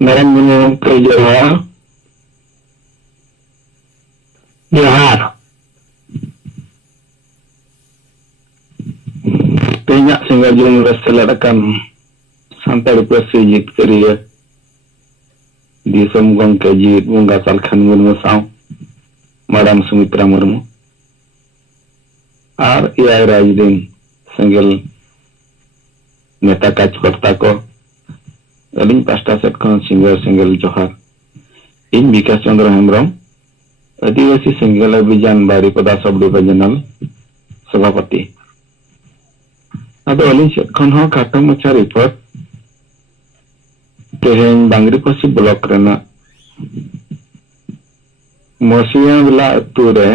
Meron mo kayo Johar. Kenya singa jung raselarakan santai persi jit kariya di samgong kajit bunga salkhan murmu saw Madam Sumitra Murmu ar iya rajdin single neta kaj korta ko aling pasta set kon single Johar in Vikas Chandra Hembrong Adivasi single अभियान Baripada sub divisional सभापति अदो अलिंग खन हो खाटा मचा report तेहेन बांग्रीपसी block Raina मोसिया बिला अतु रे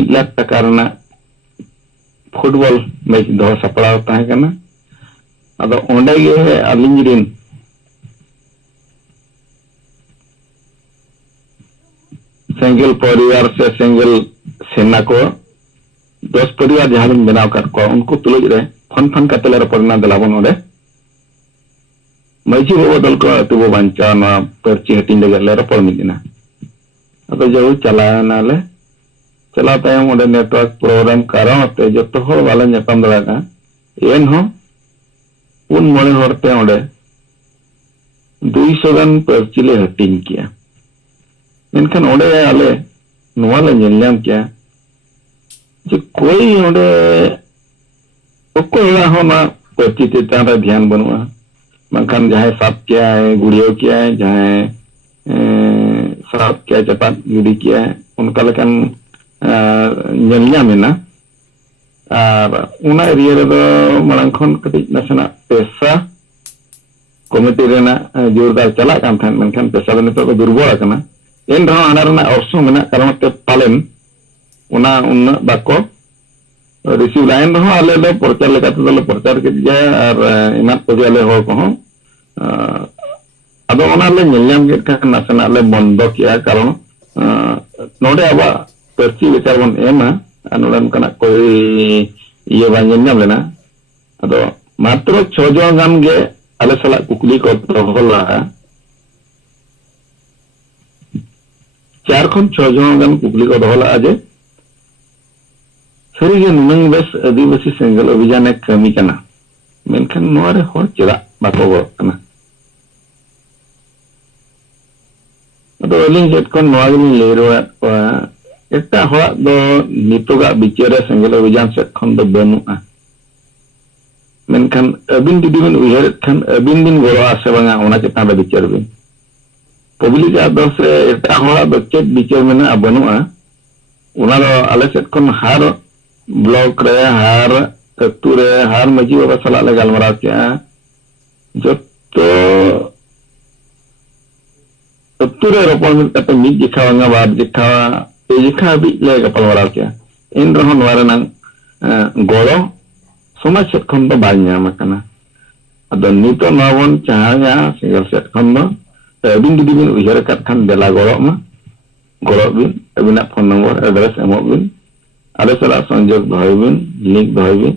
1 लाख टका रेना फुटबॉल मैच दो सपड़ाव ताहे कना अदो ओंडे गे अलिंग रिन सिंगल परिवार से सिंगल सेना को 10 परिवार जहां बनाव कर को उनको तुलज रे फन कतले रपरना दलाबन ओडे मजी बाबा दल को अतुबो बांचा ना परची हटिन दगले रपर मिदिना अब जो चलाना ले चला तायम ओडे नेटवर्क प्रोग्राम कारण ते जतो हो वाला नकम दलागा एन हो उन मोले होरते ओडे 200 गन परची ले हटिन किया इनखान ओडे आले नुवाले nyelnyam क्या जो कोई ओडे कोई हो ना परिचित तारा ध्यान बनवा मखान जहाँ साप क्या है गुड़ियों क्या है जहाँ साप क्या चपात गुड़ी क्या है उनका लेकिन nyelnyam है ना और उना एरिया रे दो मलंखन कटिज नसना पैसा कमिटी रे ना जोरदार चला काम था मखान पैसा बने तो दुर्बल करना इन रहा अनारना ऑप्शन में ना कारण ते पालन उना उन बाको रिसीव लाइन रहा आले ले प्रचार लेका तो ले प्रचार के जाए और इना पजे आले हो को अदो उना ले nyelnyam के का नसना ले बंद किया कारण नोडे आबा परची विचार बन एमा अनुलन कना कोई ये बा nyelnyam लेना अदो मात्र 6 जन गान गे आले सला कुकली को होला 4 खन 6 जन गान कुकली को दोहला आजे सरी जे नुनंग बेस आदिवासी सिंगल अभियान एक कमी कना मेनखान नोरे हो चेदा बाको गो कना अदो अलिंग जेट कोन नोआगनि लेरो एटा हो दो नितोगा बिचारे सिंगल अभियान से खन दो बनुआ मेनखान अबिन दिदिबिन उयहर खान अबिन दिन गोरो आसे बांगा ओना चेता बे बिचार बिन पब्लिक आदर से एटा होड़ा बच्चे बिचार में ना बनुआ उना दो आले सेट कोन हार ब्लॉक रे हार अतु रे हार मजी बाबा सला ले गलमरा के जो तो अतु रे रोपण में कते मिज दिखावांगा बार दिखावा ए दिखा भी ले गपलमरा के इन रहो नवारे नंग गोरो समाज सेट कोन दो बान्या मकना अदो नितो नवन चाहा सिंगल सेट कोन दो अबिन दिदिबिन उयहर kat kan dela gorok ma gorok bin abinak phone number address emok bin ada salah संजोग भाई bin link भाई bin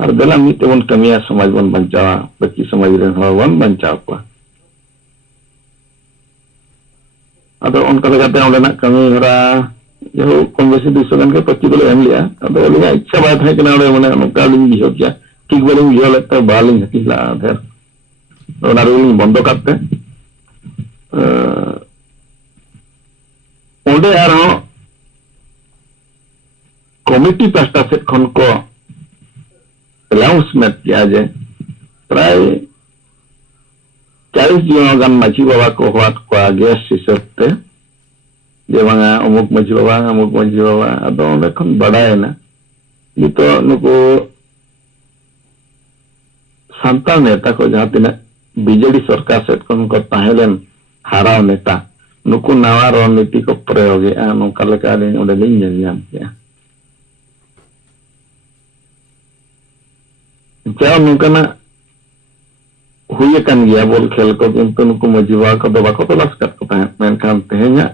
और दला मित बन कमिया समाज बन बंचावा बच्ची समाज रे बन बंचाव को अदो उनका लगाते ओंडेना कमी हरा जो कम बेसी 200 गन के 25 बोले एम लिया अदो ओलिगा इच्छा बात है कि ना ओडे मने नोका लिंग बिहो क्या ठीक बोले बिहो लेता बालिंग हतिला फिर ओना रूल बंद करते ओंडे आरो कमिटी पास्टा सेट खन को अनाउंसमेंट किया जाए प्राय 40 जन गान माची बाबा को हाट को आगे सिसते जे बांगा अमुक माची बाबा अदो ओंडे खन बडाय ना नितो नुको संतान नेता को जहां तिना बीजेडी सरकार सेट खन को ताहेलेन हाराव नेता नुकु नवा रणनीति को प्रयोग है नौका लेका ओडे लिंग nyelnyam किया जाओ नुकना हुए kan गया बोल खेल को किंतु नुकु मजीवा को दबा को तलाश कर को ताहे मेनखान तेहेnya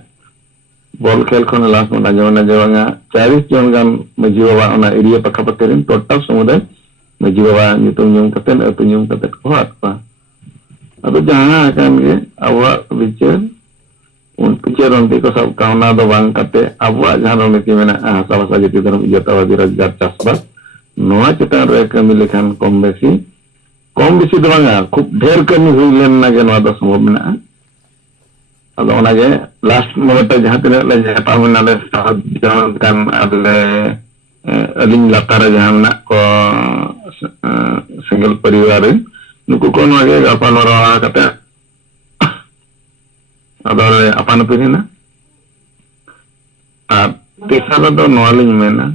बोल खेल खन लास्ट में नाजवांगा 40 जन गान मजीवा ओना एरिया पका पकरिन टोटल समुदाय मजीवा नितुम ᱧᱩᱢ कते अतु ᱧᱩᱢ कते को हाट पा अब जहाँ kan ge awak bicara bicara nanti ko sab kauna do bang kate awak jahan roniti mena hasa-hasa jati dalam ijatawadi rajgar chasbas noa chetan re kami lekhan kom besi do banga khub dher kami hui len na ge noa do sambhav mena ado ona ge last moment jahan tinaak le jata mena le sahajan kan ale aling latara jahan menak ko single pariwar nuku ko noa ge gapan ora kate adore apana pirina tesara do noa liñ mena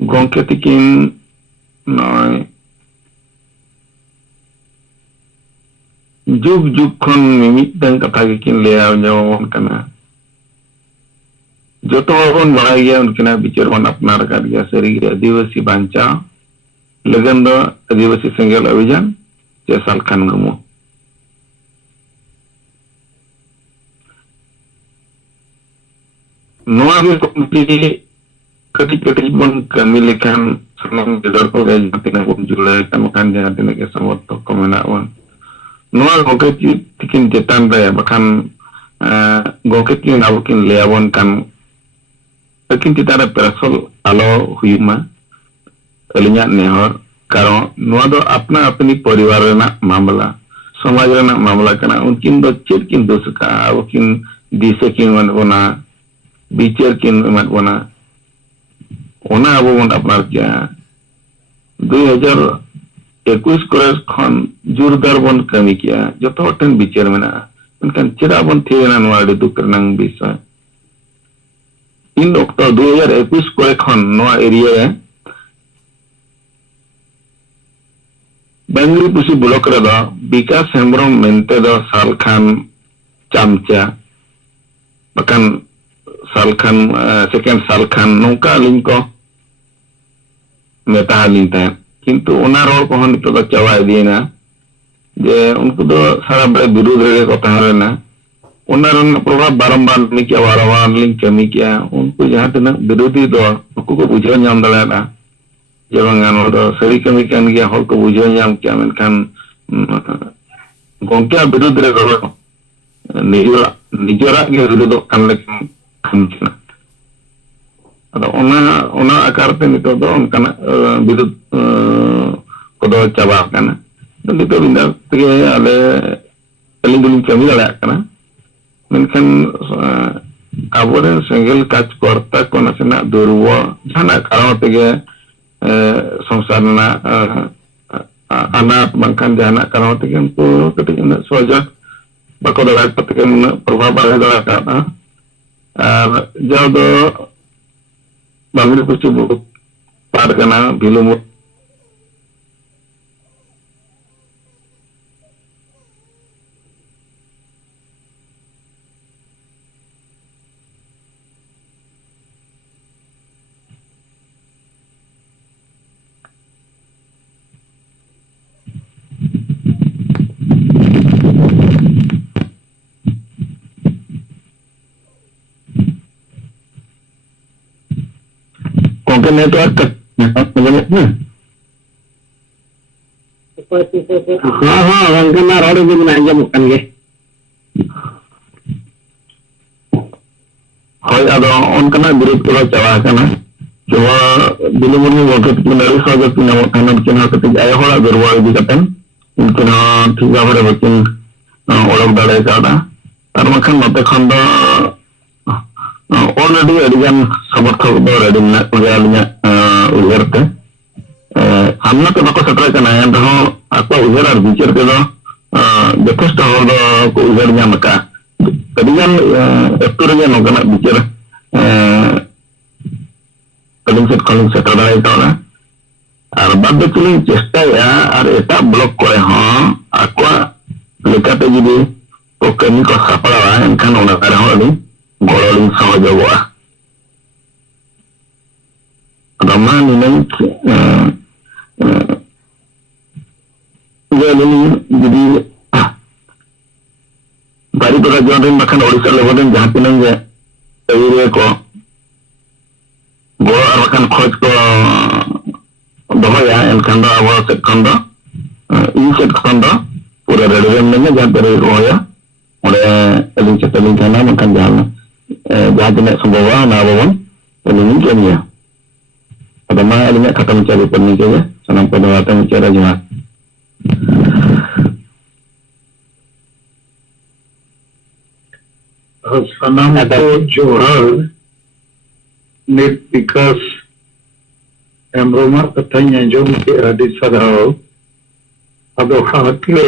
gongke tikin noy juk khon mimidang katha gikin leaw nyawon kana joto hon barai gaya unkina bicar bon apnar kar gaya sari adivasi bancha lagan do adivasi single abhijan jesal khan gumu noa ge kompli kati bon kami lekhan sanam gedor ko gaya jatina bon julai kan jatina ke samotto komena on noa gongke tikin jetan re bakan gongke tikin abukin leawon kan akin titara perasol alo huyuma alinya nehor karo noa do apna apni pariwar rena mamla samaj rena mamla kana unkin do chet kin dosuka abukin dise kin wana bicar kin mat wana ona abu bon apnar kya 2021 kores khon jurdar bon kami kya joto ten bicar mena unkan chira bon thena noa de duk nang bisa in okto 2021 kore khon noa area Bangli pusi blok re do Bikas Hembrom mente do Salkhan chamcha bahkan Salkhan second Salkhan nongka aling ko meta aling tahan kintu ona rol kohon nito do chawa idina je unku do sara bere birudh re kotha rena ona ran prabhav barambar mikya warawar ling kami kya unku jahan tina birudhi do unku ko bujhaw nyam daleada je bangan do sari kami kan gya hol ko bujhaw nyam kya menkan gongke birudh re rol nijorak ge birudh kan lekin kamchina ada ona akar te nito do onkana birudh kodo chaba kana nito binda tege ale aling duling kami daleak kana menkan aboren single kaj korta ko nasena durwo jana karon tege samsar na anak bangkan jana karon tege ko ketika soja bako daleak tege prabhav daleak kana jauh do Bangli pusi buku par kana bilumut konten network konten na roda din na jam kan ge hoy ado on kana birut ko chawa kana jowa bilumur ni waktu menari saja punya kanan kena ketika ayah hola berwa di katen kena tiga hari bakin orang dalai kada karena kan mata khanda already adigan sabarthak do ready na kujalnya ujarte hamna to bako satra kana yan ho akwa ujar ar bicar ke do jotheshto hor do ko ujarnya maka adigan ekturnya no kana bicar calling set ada itu na ar badde tuling chesta ya ar eta block kore ho akwa lekate jadi ko kami ko sapala kan ona kara ho ni gololin sama Jawa. Ramah ni jadi bari pada jalan bahkan Odisha lewatin jahat pinang je area ko gol akan khoj ko doho ya el khanda awal set khanda in set khanda पूरा ready में जहाँ पर रोया और अलिंग चटलिंग थाना मकान जहाँ तीन संभव ना बाबन अलिंग कमिया अब मा अलिंग खत्म चालू करने के लिए सनम को दवाते में चेहरा जहाँ सनम को जोहर नित विकास एमरोमा कथा आंजम के आदि सराव अब हाथले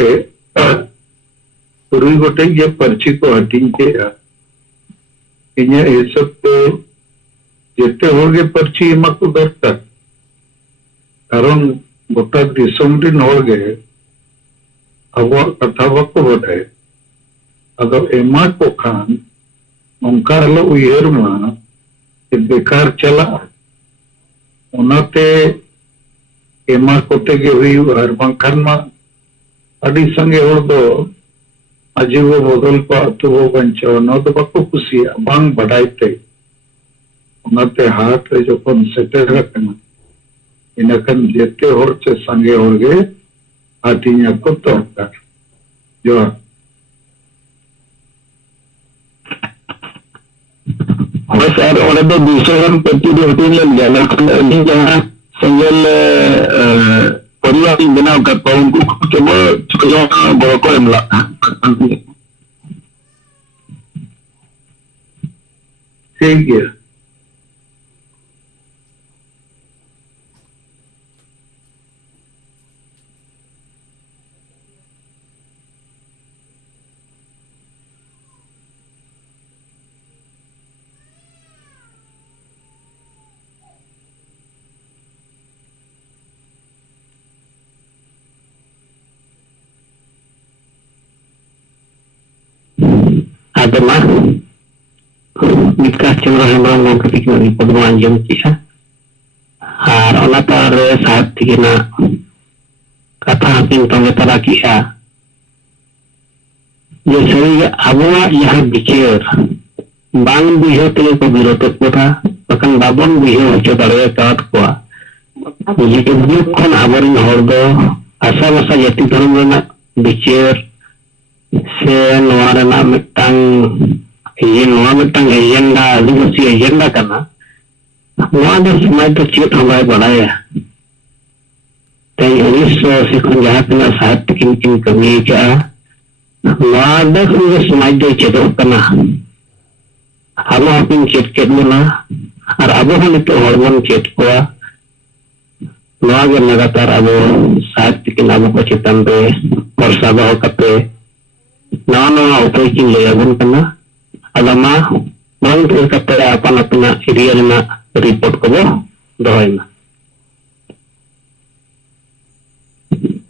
तुरुई गोटे ये पर्ची को हटिंग के इन सब तो जिते होगे पर्ची एमा को दरकार कारण गोटा दिसम दिन होगे अब कथा बको बटे अदो एमा को खान उनका हलो उयर मा बेकार चला उनाते एमा कोते के हुई हर बंखान मा अड़ी संगे होड़ दो अजीबो बदल को अतुबो बंचो न तो बको कुसिया बांग बढ़ाइते उनाते हाथ रे जखन सेटर रखना इनकन जेते होड़ से संगे होड़गे हाथिया को दरकार जो सर और तो दूसरे पट्टी होती है लेकिन जहाँ संगल परिवार बनाव कर पाऊँ उनको केवल छोटा बड़ा को हमला ठीक है además विकास चंद्र हेम्ब्रम गोंके तिकिन रिपोर्ट मा आंजम किया और ओना तार साहब तिकिना कथा हपिन तंगे तरा किया जे सही अबुआ यह बिचार बांग बिहो ते को विरोध कोथा बकन बाबन बिहो होचो दाड़े काट कोआ ये दुख खन आबरिन हर दो आशा भाषा जाति धर्म रेना बिचार से नोआ रेना मिटांग ये नोआ मिटांग एजेंडा आदिवासी एजेंडा करना नोआ दो समाज तो चेत हमारे बढ़ाया ते 1980 खन जहाँ पिना साहित्य किन कमी क्या नोआ दो खन समाज दो चेतो करना हम अपन चेत बना और अब हम तो हॉर्मोन चेत कोआ नोआ के लगातार अब साहित्य किन अब को चेतन पे और साबा कते नवा नवा उपाय किन ले अगुन करना अदमा बंग फिर कते अपन अपना एरिया ना रिपोर्ट को दोहना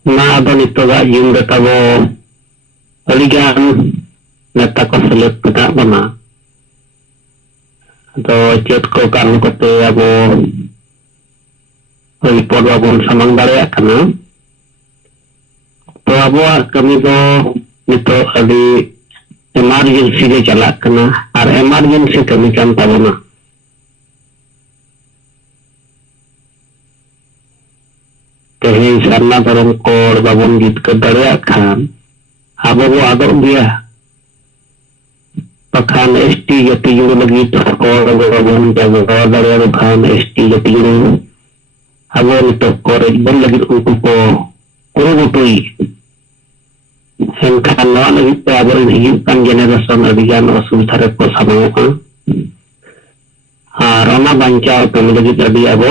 ना अदो नितोगा युम देता वो अलिगान नेता को सेलेक्ट पता बना तो चेत को कारण करते अब रिपोर्ट बाबन समंग दाड़े करना तो अब कमी दो नितो अभी इमरजेंसी के चला करना और इमरजेंसी कमी कान ताबना तेहे सरना धर्म कोड बाबन गीत कर दाड़े खान अब वो आदर दिया पखान एसटी जाति जुड़े लगी कोड बाबन जागो दाड़े खान एसटी जाति जुड़े अब नितो कोरेज बन लगी उनको को कुरुगुटुई एनखान नवा लगी पे आबरिन हिजुकान जेनेरेशन अभियान असुविधा रे को सामना और ओना बांचाव कमी लगी अभी अब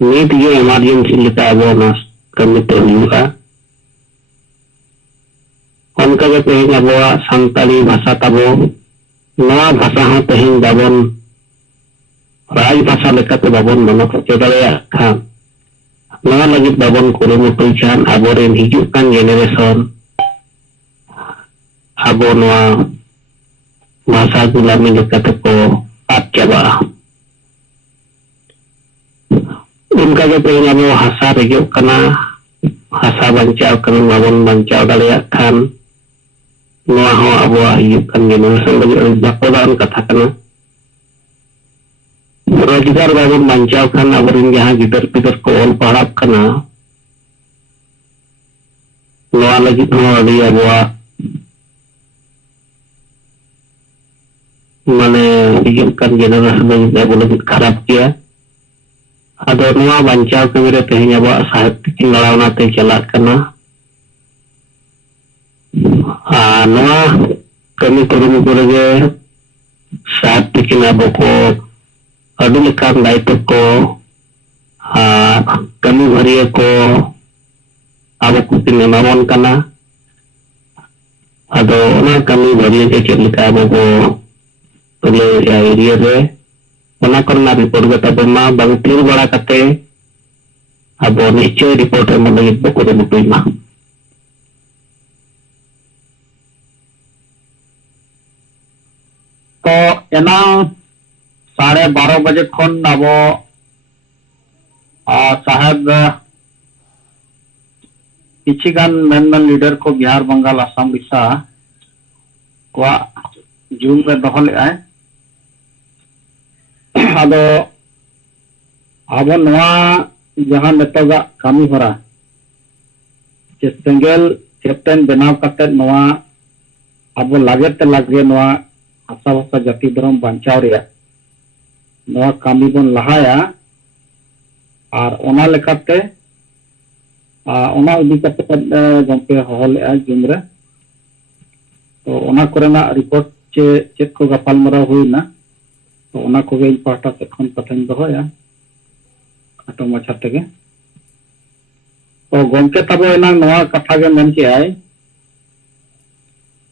नीट ये इमरजेंसी लेता अब ना कमी ते हुआ उनका के तेज अब संताली भाषा तबो नवा भाषा हो तेज बाबन राज भाषा लेकाते बाबन मनो को चेदाया खान नवा लगी बाबन कुरुमुटुई खान आबरिन हिजुकान जेनेरेशन अब भाषा गुलामी लेकाते को आद चाबा उनका जो तेज अब हासा रेजो कना हासा बंचाव कमी बाबन बंचाव दाड़े खान नवा हो अब हिजुकान जेनेरेशन लगी बाकोदान कथा कना रोजगार बाबन बंचाव खान अबरिन जहाँ गिदर पिदर को ओल पढ़ाब कना नवा लगी अड़ी अबुआ माने हिजुकान जेनेरेशन अब लगी खराब किया अदो नवा बांचाव कमी रे तेहन अब साहित्य की लड़ावना ते चला करना नवा कमी कुरुमु करे साहित्य की अब को अड़ी लेकान दायित्व को कमी भरिया को अब को एमाबन कना अदो ओना कमी भरिया के चेक लेका अब को तुले एरिया रे ओना करना रिपोर्ट के तब मा बंग तीर बड़ा करते अब निश्चय रिपोर्ट में लगी बको दे मुटुइमा तो एना 12:30 बजे खन अब साहेब किछिगान मेन लीडर को बिहार बंगाल आसाम उड़ीसा को जूम में दहो ले अदो अब नवा जहां नेतोगा कामी होरा जे सेंगेल कैप्टन बनाव करते नवा अब लागे ते लागे नवा आशा भाषा जाति धर्म बांचाव रिया नवा कामी बन लहाया और ओना लेकाते ओना इदी करते गंके होले जूम रे तो ओना कोरेना रिपोर्ट चेक को गपाल मरा हुईना तो ओना को गे पाटा से खन कथन दहोया खाटो माछा तेगे तो गंके तब एना नवा कथा गे मेन के आय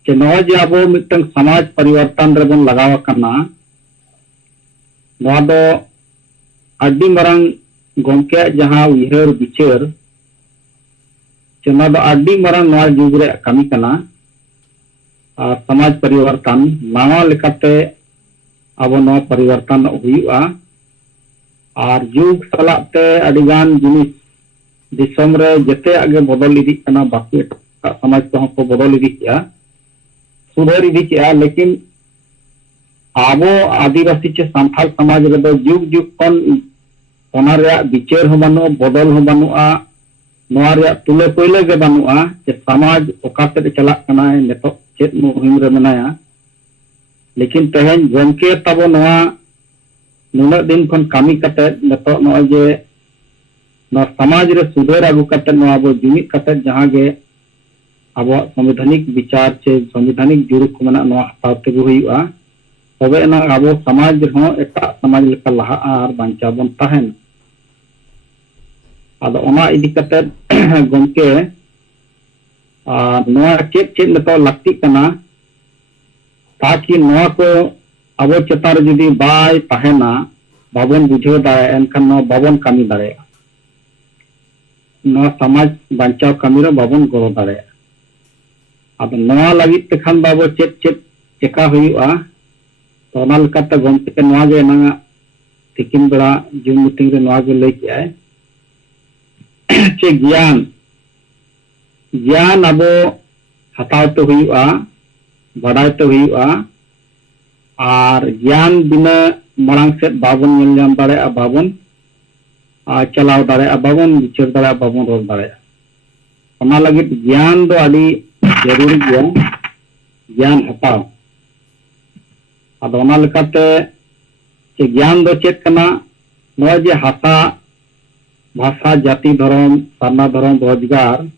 कि नवा जे अब मिटन समाज परिवर्तन रे बन लगावा करना नवा दो अड्डी मरंग गंके जहां उयहर विचार चना दो अड्डी मरंग नवा जुग रे कमी कना समाज परिवर्तन नावा लेकाते अब नवा परिवर्तन हुआ और जुग सलाते अडिगान जिनिस दिसम रे जते आगे बदल इदी कना बाकी समाज को बदल इदी किया सुधर इदी किया लेकिन आबो आदिवासी चे सांथाल समाज रे जुग जुग कन ओना रे विचार हो बानु बदल हो बानुआ नवा रे तुले पहिले के बानुआ जे समाज ओकाते चला कना नेतो चेत मुहिम रे मनाया लेकिन तेहन गंके तब नवा नुना दिन खन कामी कते नेतो नवा जे नवा समाज रे सुधर आगु कते नवा बो जुमित कते जहां गे अब संवैधानिक विचार चे संवैधानिक जुरुक को मना नवा हताव ते हुईआ तबे ना अब समाज हो एटा समाज लेका लहा आर बांचा बन ताहेन आदो ओना इदी कते गंके नवा चेक चेक नेतो लगती कना ताकि नवा को अब चेतार जुदी बाय ताहेना बाबन बुझे दाए एनखान नवा बाबन कामी दाए नवा समाज बांचाव कामी रे बाबन गरो दाए अब नवा लगी तखान बाबो चेक चेक चेका हुईआ तो ओना लकाते गंके नवा गे ना तिकिन बेड़ा जूम मीटिंग रे नवा गे लई किआय चे ज्ञान ज्ञान अब हताव तो हुईआ बड़ाई तो हुईआ और ज्ञान बिना मरांग से बाबन मिल जाम दाड़े बाबन चलाव दाड़े बाबन विचार दाड़े बाबन रोल दाड़े ओना लगी ज्ञान दो अड़ी जरूरी गया ज्ञान हताव अब ओना लेकाते कि ज्ञान दो चेक कना नवा जे हासा भाषा जाति धर्म सारना धर्म रोजगार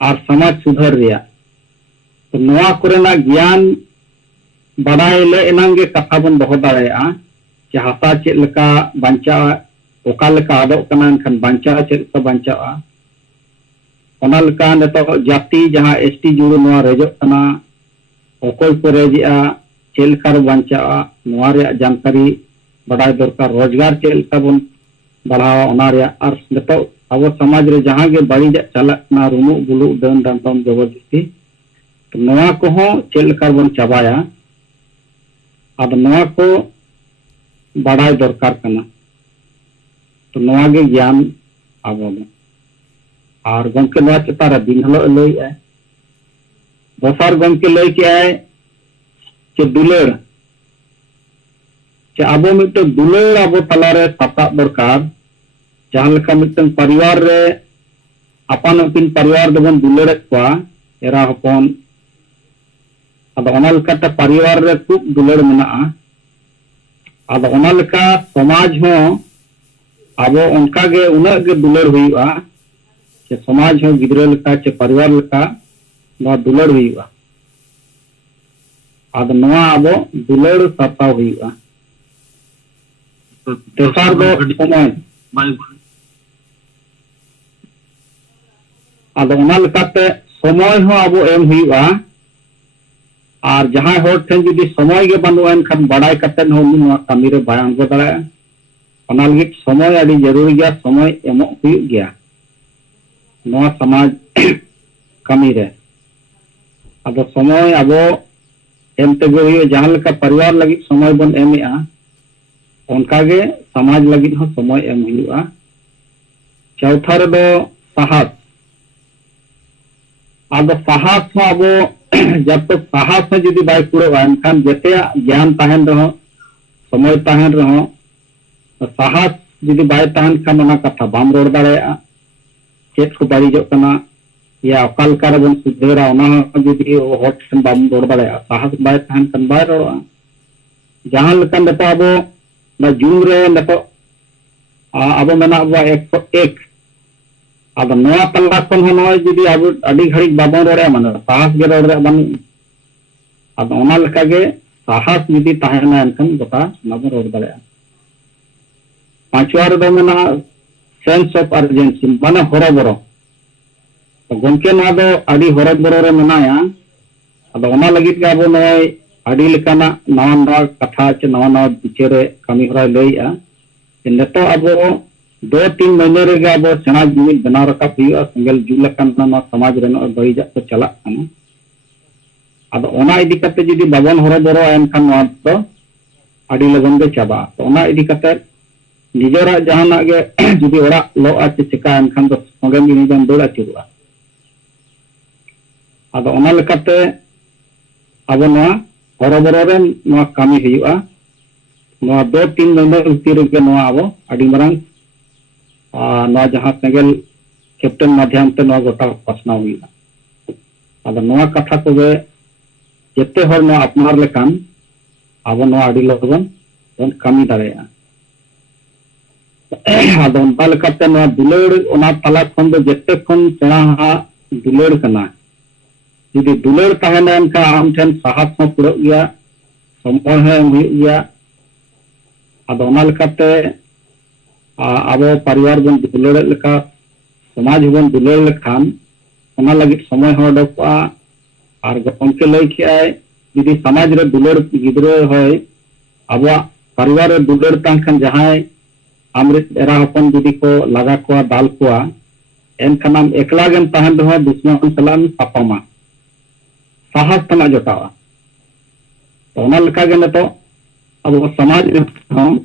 और समाज सुधर रिया तो नवा कोरेना ज्ञान बड़ाई ले एनांगे कथा बन दहो दाड़ेया कि हासा चेक लेका बांचा ओका लेका आदोग कना एनखान बांचा चेक लेका बांचा ओना लेका नेतो जाति जहां एसटी जुड़ो नवा रेजोग कना ओकोय को रेजिया चेक लेका बांचा नवा रे जानकारी बड़ाई दरकार रोजगार चेक लेका बन बढ़ावा ओना रे और नेतो अब समाज रे जहां गे बाड़ी चलक ना रुमु बुलु दन दांतम जबरदस्ती तो नवा को हो चेक लेका बन चाबाया अब नवा को बड़ाई दरकार कना तो नवा गे ज्ञान अब और गंके नवा चेतार दिन हलो लई है दसार गंके लई के आए कि दुलर कि अब मिट्टो दुलर अब तलारे सता दरकार जहां लेका मिट्टन परिवार रे apan apin pariwar dobon dulered kwa era hopon ado ona lekate pariwar re khub duleड़ mena'a ado ona leka samaj ho abo onka ge una ge duleड़ huyu'a che samaj ho gidra leka che pariwar leka no duleड़ huyu'a ado noa abo duleड़ sartaw huyu'a tesar do samaj ado ona lekate समय हो अब M हुआ और जहां होर ठेन जुदी समय के बानुआ एनखान बड़ाई कते हो उनी कमी रे बाय अंगो दाड़ा ओना लगित समय अड़ी जरूरी गया समय एमो हुई गया नवा समाज कमी रे अब समय अब एम ते गो जहां लेका परिवार लगित समय बन एमेआ उनका गे समाज लगित हो समय एम हुआ चौथा रे दो साहस अब साहस हो अब जब तक साहस में जुदी बाय कुड़वा एनखान जते ज्ञान तहन रहो समय तहन रहो तो साहस जुदी बाय तहन खान ओना कथा बाम रोड दाड़ेया चेत को बारिजो कना या अकाल कार बन सुधेरा ओना जुदी होट ठन बाम रोड दाड़ेया साहस बाय तहन खान बाय रोड़ा जहां लेकन नतो अब ना जून रे नतो अब मेना अब 101 अब नया तल्ला खन हो नय जुदी अब अडी घड़ी बाबन रोड़े माने साहस गे रोड़े बानी अब ओना लेका गे साहस जुदी ताहेना एनखान गोटा नाबो रोड़ दाड़ेया पांचवा रे दो मेना सेंस ऑफ अर्जेंसी माने हरबरो तो गमके ना दो अडी हरबरो रे मेनाया अब ओना लगित गे अब नय अडी लेकाना नवा नवा कथा चे नवा नवा बिचारे कमी हरा लइया नेतो अब 2-3 महीने रे अब सेना जुमिल बना रखा हुआ सेंगल जुलकन समाज रे बड़ीजा को चला अब ओना इदी कते जुदी बाबन हरबरो एनखान नवा तो अडी लगन गे चाबा तो ओना इदी कते निजरा जहाना गे जुदी ओरा लो आचे चिका एनखान तो संगे निजन दौड़ आचुरुआ अब ओना लेकाते अब नवा हरबरो रे नवा कामी हुआ नवा 2-3 महीने भीतर गे नवा अब अडी मरंग नवा जहां सेंगल कैप्टन माध्यम ते नवा गोटा पसना हुआ अब नवा कथा को गे जेते हर नवा अपनार लेकान अब नवा अडी लगन बन कमी दाड़ेया अब ओना लेकाते नवा दुलेड़ ओना तला खन दो जेते खन सेना हा दुलेड़ कना जुदी दुलेड़ ताहेना एनका आम ठेन साहस हो पुरो गया समय है हुई गया अब ओना लेकाते अब परिवार बन दुलेड़ लेका समाज बन दुलेड़ लेखान ओना लगित समय हो डोपा और गमके लई खियाय जुदी समाज रे दुलेड़ गिदरे होय अब परिवार रे दुलेड़ तांखान जहाय अमृत एरा हपन जुदी को लगा को दाल को एनखान एकला गेम ताहन दो दुश्मन सलाम पापामा साहस तना जोटावा तो ओना लेका गे नतो अब समाज रे हम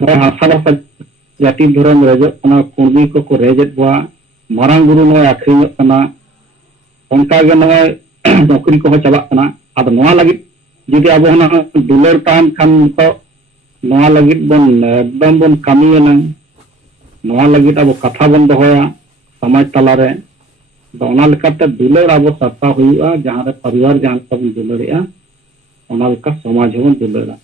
हासा जाति धर्म रेजो कुर्मी को रेजेद बुआ मारांग गुरु नय आखरियो कना उनका गे नय नौकरी को चाबा कना अब नवा लगित जुदी अब होना दुलेड़ तान खान तो नवा लगित बन एकदम बन कामियना नवा लगित अब कथा बन दोया समाज तला रे तो ओना लेकाते दुलेड़ अब सत्ता हुआ जहां रे परिवार जहां सब दुलेड़या ओना लेका समाज हो दुलेड़ा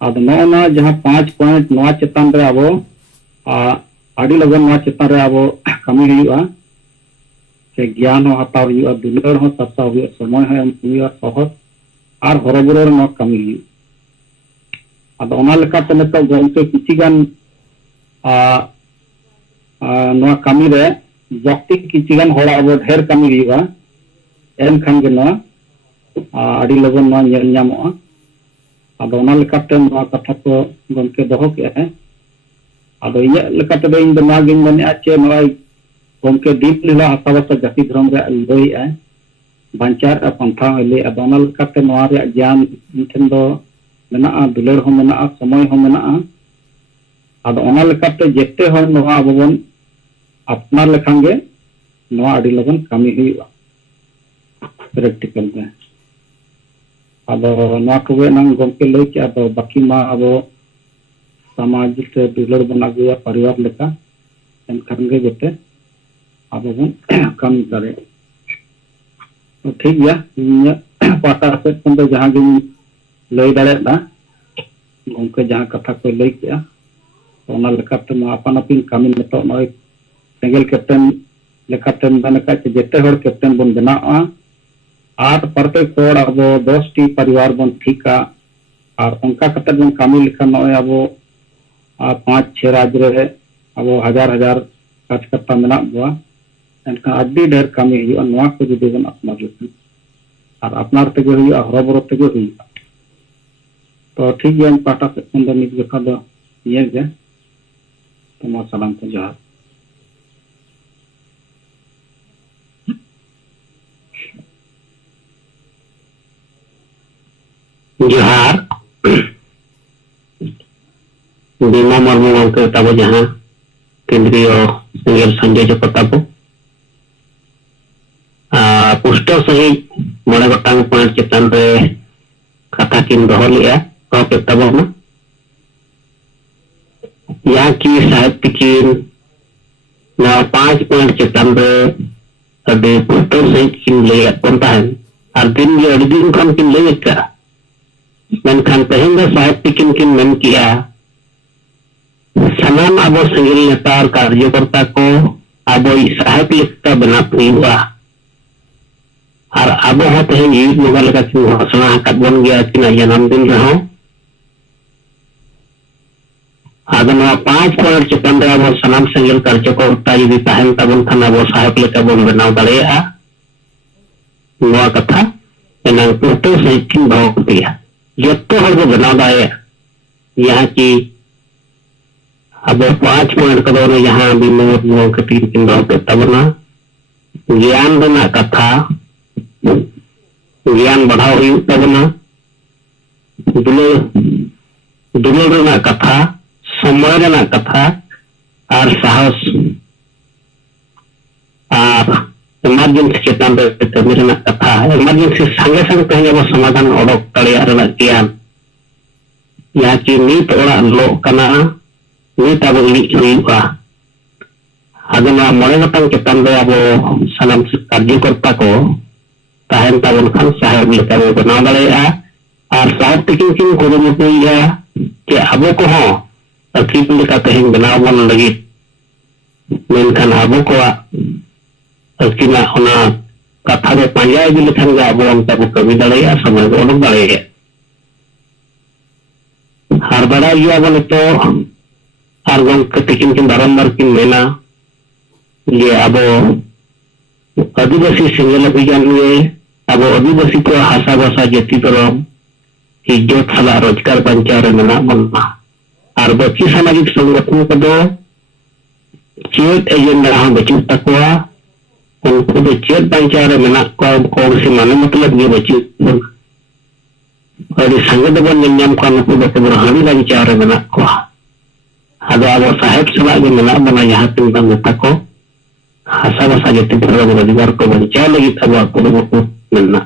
अब नौना जहां 5 पॉइंट नवा चेतन रे अब अड़ी लगन नवा चेतन रे अब कमी हुआ से ज्ञान हो हताव हुआ दुलेड़ हो सत्ता हुआ समय है हुआ सहज और हरबरो रे कमी हुआ अब ओना लेकाते नेतो गमके किछि गान नवा कमी रे जक्ति किछि गान होड़ा अब ढेर कमी हुआ एनखान गे नवा अड़ी लगन नवा नेल ᱧᱟᱢᱚᱜᱼᱟ अब ओना लेकाते नवा कथा को गमके दोहो के है अब इया लेकाते दो इन नवा गिन मने चे नवा गमके दीप लिला हसावत जाति धर्म रे लई है बांचार पंथा ले अब ओना लेकाते नवा रे ज्ञान इनठन दो मेना दुलेड़ हो मेना समय हो मेना अब ओना लेकाते जेते हर नवा अब बन अपना लेखान गे नवा अडी लगन कमी हुआ प्रैक्टिकल में अब ना कबे नंग गमके लई के अब बाकी मा अब समाज से दुलड़ बना गया परिवार लेका एनखान गे जेते ᱟᱵᱚ ᱵᱚᱱ ᱠᱟᱹᱢᱤ ᱫᱟᱲᱮᱭᱟᱜᱼᱟ ᱛᱚ ᱴᱷᱤक ᱜᱮᱭᱟ ᱤᱧᱟᱹᱜ ᱯᱟᱦᱴᱟ ᱥᱮᱫ ᱠᱷᱚᱱ ᱫᱚ ᱡᱟᱦᱟᱸ ᱜᱤᱧ ᱞᱟᱹᱭ ᱫᱟᱲᱮᱭᱟᱜᱼᱟ ᱜᱚᱝᱠᱮ ᱡᱟᱦᱟᱸ ᱠᱟᱛᱷᱟ ᱠᱚ ᱞᱟᱹᱭ ᱠᱮᱜᱼᱟ ᱚᱱᱟ ᱞᱮᱠᱟᱛᱮ ᱱᱚᱣᱟ ᱟᱯᱟᱱ ᱟᱹᱯᱤᱱ ᱠᱟᱹᱢᱤ ᱱᱤᱛᱚᱜ ᱱᱚᱜᱼᱚᱭ ᱥᱮᱸᱜᱮᱞ ᱠᱮᱯᱴᱮᱱ ᱞᱮᱠᱟᱛᱮ ᱢᱮᱱ ᱟᱠᱟᱫ ᱡᱮ ᱡᱮᱛᱮ ᱦᱚᱲ ᱠᱮᱯᱴᱮᱱ ᱵᱚᱱ ᱵᱮᱱᱟᱣᱼᱟ ᱟᱨ ᱯᱨᱚᱛᱮᱠ ᱦᱚᱲ ᱟᱵᱚ 10টি परिवार बन ठीका और उनका कतर बन कामी लिखा नॉय अबो 5-6 राज्य रे अबो हजार कार्यकर्ता मेना बुआ एनका अड्डी ढेर कामी हुआ नवा को जुदी बन अपना लेखन और अपनार तेगे हुआ हरबरो तेगे हुआ तो ठीक है पाटा से खंड निक जखा दो ये गे तो मा सलाम को जहार जोहार बीमा मर्मू गंके ताबो जहां केंद्रीय सेंगेल संजय जो ताबो पुष्टो सही मोने गोटांग पॉइंट चेतन रे कथा किन दोहो लिया तो के ताबो ना या की साहित्य किन ना 5 पॉइंट चेतन रे अबे पुष्टो सही किन ले कोनता है और दिन ये दिन कम किन ले का मेनखान तेहें साहित्य किन मेन किया सनाम आबो सेंगेल नेता और कार्यकर्ता को आबो साहित्य लिखता बना हुआ और आबो हो तेहें यूथ मोगा लगा कि घोषणा हकत बन गया कि ना जन्मदिन रहो आदो 5 पॉइंट चेतन रे आबो सनाम सेंगेल कार्यकर्ता यदि ताहेन ताबन खान आबो साहित्य लिखता बन बनाव दाड़ेया नोआ कथा एना पुष्टो सही किन भाव दिया जत्तो हर को बनाव दाए यहाँ की अब 5 पॉइंट कदो ने यहाँ भी मोर मोर के तीन किन दो तबना ज्ञान बना कथा ज्ञान बढ़ाओ हुई तबना दुलो रना कथा समय रना कथा और साहस और इमरजेंसी चेतन कमी रना कथा इमरजेंसी संगे संग कहीं अब समाधान ओडक तड़िया रना ज्ञान यहाँ की नीत ओड़ा लो कना नीत अब इलिक हुआ आदना मोड़े गोटांग चेतन रे अब सनाम कार्यकर्ता को ताहेन ताबन खान साहेब लेका बो बनाव दाड़ेया और साहेब तकिन किन कुरुमुटुया कि आबो को हो अकीब लेका तेहें बनाव बन लगित मेनखान आबो को अकिना होना कथा रे पांजा इदि लेखान गे आबो उनका को कमी दाड़ेया समय को ओडक दाड़ेया हर बड़ा गया बोले तो और गंके तकिन किन बारंबार किन मेना ये आबो आदिवासी सेंगेल अभियान में अब आदिवासी को हासा भाषा जाति तरम इज्जत सला रोजगार बंचाव मेना बनना और बाकी सामाजिक संगठन को दो चेत एजेंडा हम बचू तकवा उनको दो चेत बंचाव मेना कौन से माने मतलब ये बचू और संगत बन नियम का नुको दो तो हानि बंचाव मेना को आदो अब साहेब सला के मेना बना यहाँ तीन बंद तको हासा भाषा जाति तरम रोजगार को बंचाव लगी तब आपको मेना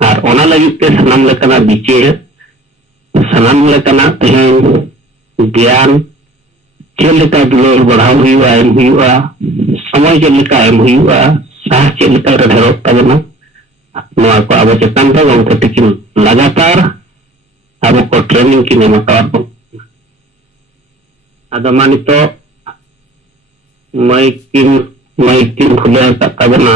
और ओना लगी ते सनाम लेकना बीचे सनाम लेकना तेहें ज्ञान चेलिका दुलोर बढ़ाव हुआ एम हुआ समय चेलिका एम हुआ साह चेलिका ढेरोक तबना नोआ को अब चेतन रे गंके तकिन लगातार अब को ट्रेनिंग की नेमतार आदो मानी तो माइकिन खुले तबना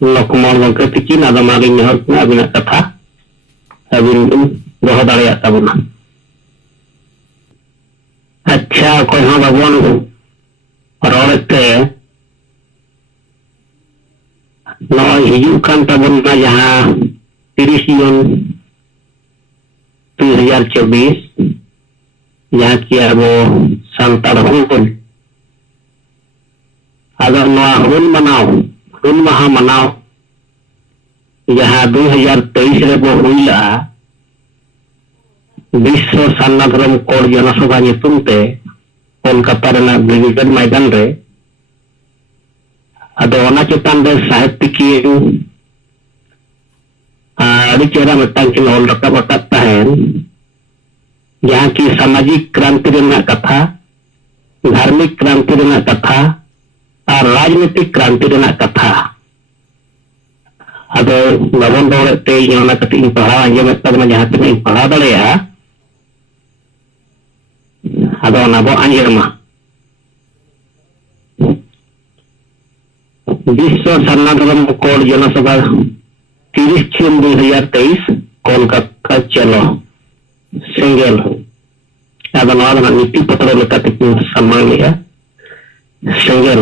लकमल गंके तकिन आदो माली नेहर अबिना कथा अबिन दोहो दाड़ेया तबना अच्छा कोई हाँ बाबन रोड़ते नॉय हिजू कान तबना जहाँ 30 जून 2024 जहाँ की अब सांतार हुल अगर नवा हुल मनाओ हुल महा मनाओ जहाँ 2023 रे बो हुईला विश्व सान्ना धर्म कोड जनसभा नितुमते कोलकाता रेना ब्रिगेड मैदान रे अदो ओना चेतान रे साहित्य की आड़ी चेहरा मिटांग की नॉल रखा बता ताहेन जहाँ की सामाजिक क्रांति रेना कथा, धार्मिक क्रांति रेना कथा और राजनीतिक क्रांति रेना कथा अदो बाबन रोते योना कति पढ़ा आंजमेत तबना जहाँ तक पढ़ा दड़ेया अदो नाबो आंजमा विश्व सन्नाधर्म कोड जनसभा 30 जून 2023 कोलकाता चलो सिंगल अदो नवा नीति पत्र लेकाते सम्मान लिया सिंगल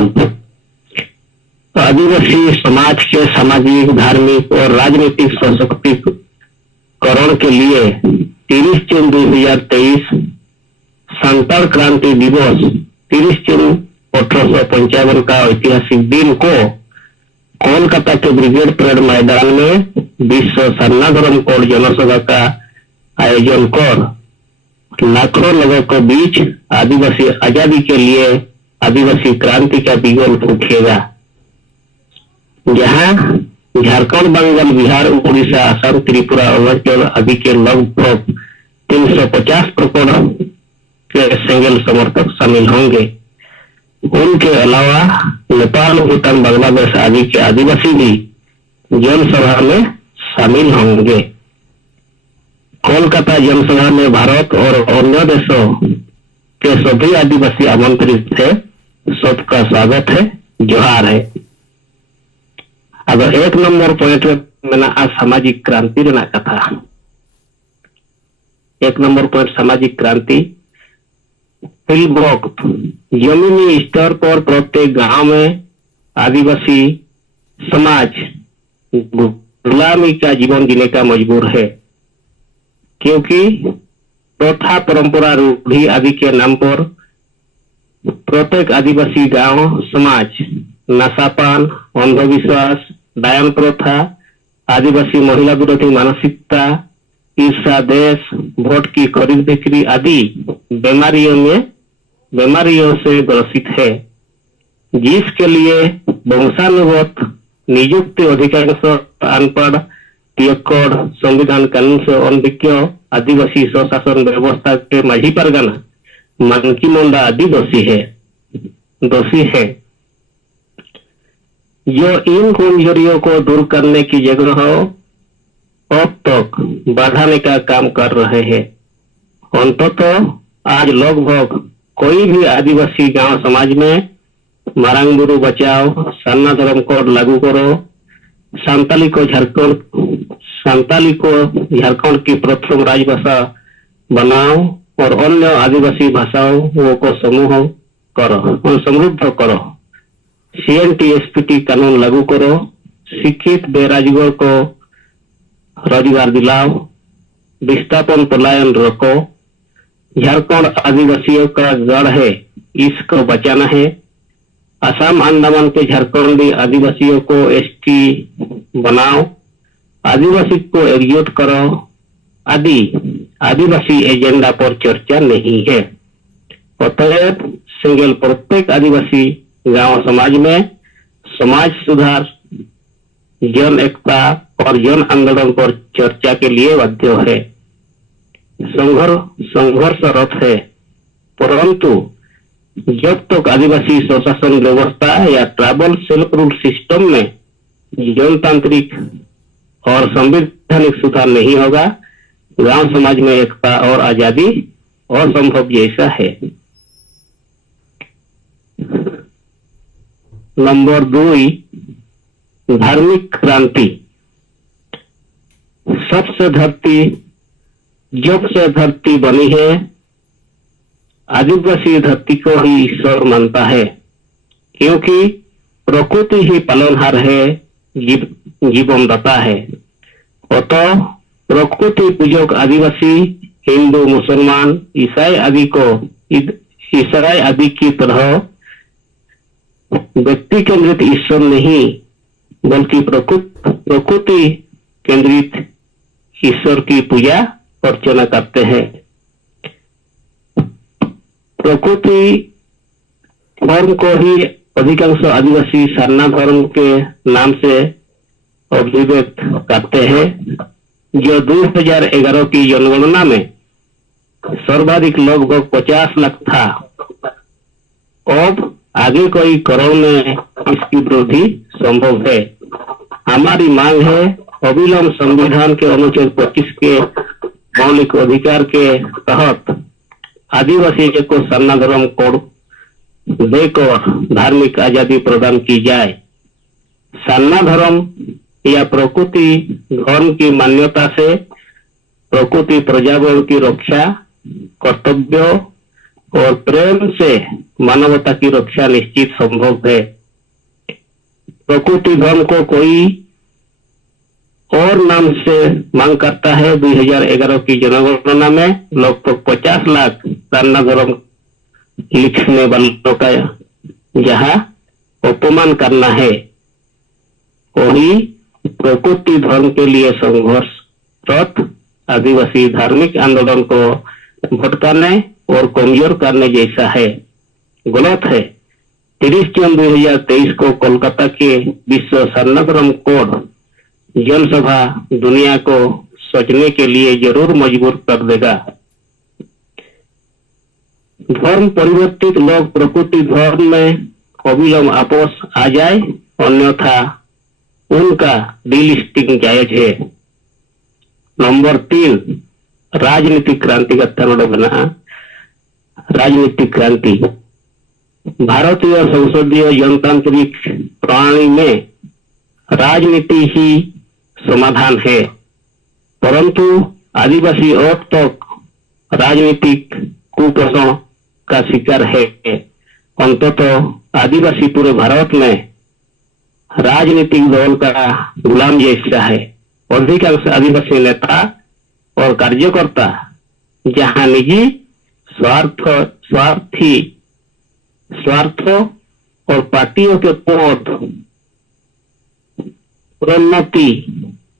आदिवासी समाज के सामाजिक, धार्मिक और राजनीतिक सशक्तिकरण के लिए 30 जून 2023 संताल क्रांति दिवस 30 जून 1855 का ऐतिहासिक दिन को कोलकाता के ब्रिगेड परेड मैदान में विश्व सन्नाधर्म कोड जनसभा का आयोजन कर लाखों लोगों के बीच आदिवासी आजादी के लिए आदिवासी क्रांति का बिगुल फूकेगा। जहां झारखंड, बंगाल, बिहार, उड़ीसा, असम, त्रिपुरा, अरुणाचल आदि के लगभग 350 करोड़ के सिंगल समर्थक शामिल होंगे। उनके अलावा नेपाल, भूटान, बांग्लादेश आदि के आदिवासी भी जनसभा में शामिल होंगे। कोलकाता जनसभा में भारत और अन्य देशों के सभी आदिवासी आमंत्रित थे। सबका स्वागत है, जोहार है। अब 1 नंबर पॉइंट में सामाजिक क्रांति रेना कथा। 1 नंबर पॉइंट सामाजिक क्रांति वक्त जमीनी स्तर पर प्रत्येक गांव में आदिवासी समाज गुलामी का जीवन जीने का मजबूर है, क्योंकि प्रथा, परंपरा, रूढ़ी आदि के नाम पर प्रत्येक आदिवासी गांव समाज नशापान, अंधविश्वास, डायन प्रथा, आदिवासी महिला विरोधी मानसिकता, ईर्षा, देश, वोट की खरीद बिक्री आदि बीमारियों से ग्रसित है, जिसके लिए वंशानुगत नियुक्ति अधिकांश अनपढ़, पियक्कड़, संविधान कानून से अनभिज्ञ आदिवासी स्वशासन व्यवस्था के माझी परगना, मानकी मुंडा आदि दोषी है। जो इन कमजोरियों को दूर करने की जगह अब तक बढ़ाने का काम कर रहे हैं। अंततः आज लगभग कोई भी आदिवासी गांव समाज में मारंगबुरु बचाओ, सन्नाधर्म कोड लागू करो, संताली को झारखंड की प्रथम राजभाषा बनाओ और अन्य आदिवासी भाषाओं को समृद्ध करो, CNTSPT कानून लागू करो, शिक्षित बेरोजगार को रोजगार दिलाओ, विस्थापन पलायन रोको। झारखंड आदिवासियों का गढ़ है, इसको बचाना है। असम, अंडमान के झारखंडी आदिवासियों को ST बनाओ, आदिवासी को एकजुट करो आदि आदिवासी एजेंडा पर चर्चा नहीं है। अतएव सिंगल प्रत्येक आदिवासी गांव समाज में समाज सुधार, जन एकता और जन आंदोलन पर चर्चा के लिए बाध्य है। संघर्षरत है, परंतु जब तक आदिवासी स्वशासन व्यवस्था या ट्राइबल सेल्फ रूल सिस्टम में जनतांत्रिक और संवैधानिक सुधार नहीं होगा, गांव समाज में एकता और आजादी असंभव जैसा है। नंबर 2, धार्मिक क्रांति। जब से धरती बनी है, आदिवासी धरती को ही ईश्वर मानता है, क्योंकि प्रकृति ही पालनहार है, जीवनदाता है। अतः प्रकृति पूजक आदिवासी हिंदू, मुसलमान, ईसाई आदि की तरह व्यक्ति केंद्रित ईश्वर नहीं, बल्कि प्रकृति केंद्रित ईश्वर की पूजा अर्चना करते हैं। प्रकृति फॉर्म को ही अधिकांश आदिवासी सरना धर्म के नाम से अभिव्यक्त करते हैं, जो 2011 की जनगणना में सर्वाधिक लगभग 50 लाख था। अब आगे कोई करोड़ में इसकी वृद्धि संभव है। हमारी मांग है अविलंब संविधान के अनुच्छेद 25 के मौलिक अधिकार के तहत आदिवासी को सन्ना धर्म कोड देकर धार्मिक आजादी प्रदान की जाए। सन्ना धर्म या प्रकृति धर्म की मान्यता से प्रकृति पर्यावरण की रक्षा, कर्तव्य और प्रेम से मानवता की रक्षा निश्चित संभव है। प्रकृति धर्म को कोई और नाम से मांग करता है। 2011 की जनगणना में लगभग 50 लाख सन्ना धर्म लिखने वालों का जहां अपमान करना है, वही प्रकृति धर्म के लिए संघर्षरत आदिवासी धार्मिक आंदोलन को भटकाने और कमजोर करने जैसा है, गलत है। 30 जून 2023 को कोलकाता के विश्व सन्ना धर्म कोड जनसभा दुनिया को सोचने के लिए जरूर मजबूर कर देगा। धर्म परिवर्तित लोग प्रकृति धर्म में अविलंब आपस आ जाए, अन्यथा उनका डीलिस्टिंग जायज है। नंबर 3, राजनीतिक क्रांति का कथन बना। राजनीतिक क्रांति भारतीय संसदीय जनतांत्रिक प्रणाली में राजनीति ही समाधान है, परंतु आदिवासी अब तक राजनीतिक कुपोषण का शिकार है। अंततः आदिवासी पूरे भारत में राजनीतिक दल का गुलाम जैसा है। अधिकांश आदिवासी नेता और कार्यकर्ता जहां निजी स्वार्थ और पार्टियों के पद, प्रोन्नति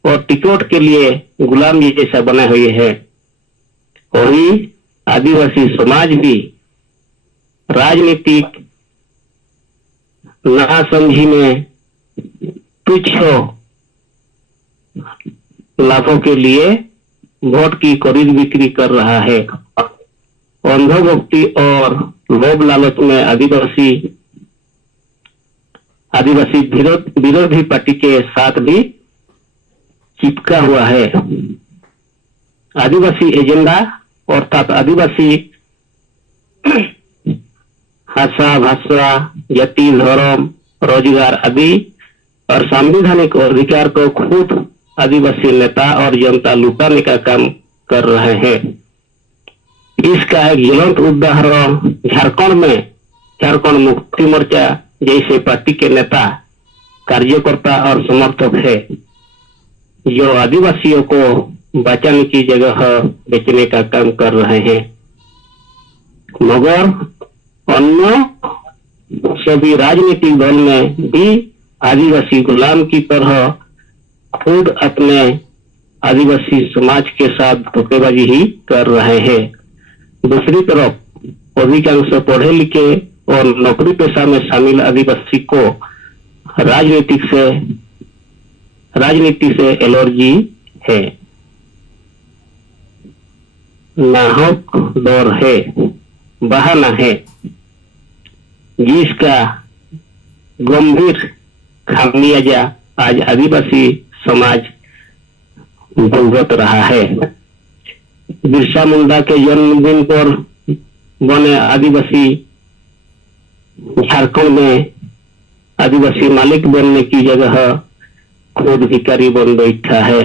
और टिकट के लिए गुलाम जैसा बने हुए हैं, वही आदिवासी समाज भी राजनीतिक नासमझी में तुच्छ लाभों के लिए वोट की खरीद बिक्री कर रहा है। अंधभक्ति और लोभ लालच में आदिवासी विरोधी पार्टी के साथ भी चिपका हुआ है। आदिवासी एजेंडा अर्थात आदिवासी भाषा, जाति, धर्म, रोजगार आदि और संवैधानिक अधिकार को खुद आदिवासी नेता और जनता लुटाने का काम कर रहे हैं। इसका एक ज्वलंत उदाहरण झारखंड मुक्ति मोर्चा जैसे पार्टी के नेता, कार्यकर्ता और समर्थक है, जो आदिवासियों को बचाने की जगह बेचने का काम कर रहे हैं। मगर अन्य सभी राजनीतिक दल में भी आदिवासी गुलाम की तरह खुद अपने आदिवासी समाज के साथ धोखेबाजी ही कर रहे हैं। दूसरी तरफ अधिकांश पढ़े लिखे और नौकरी पेशा में शामिल आदिवासी को राजनीति से एलर्जी है, नाहक डर है, बहाना है, जिसका गंभीर खामियाजा आज आदिवासी समाज भुगत रहा है। बिरसा मुंडा के जन्मदिन पर बने आदिवासी झारखंड में आदिवासी मालिक बनने की जगह खुद भिखारी बन बैठा है।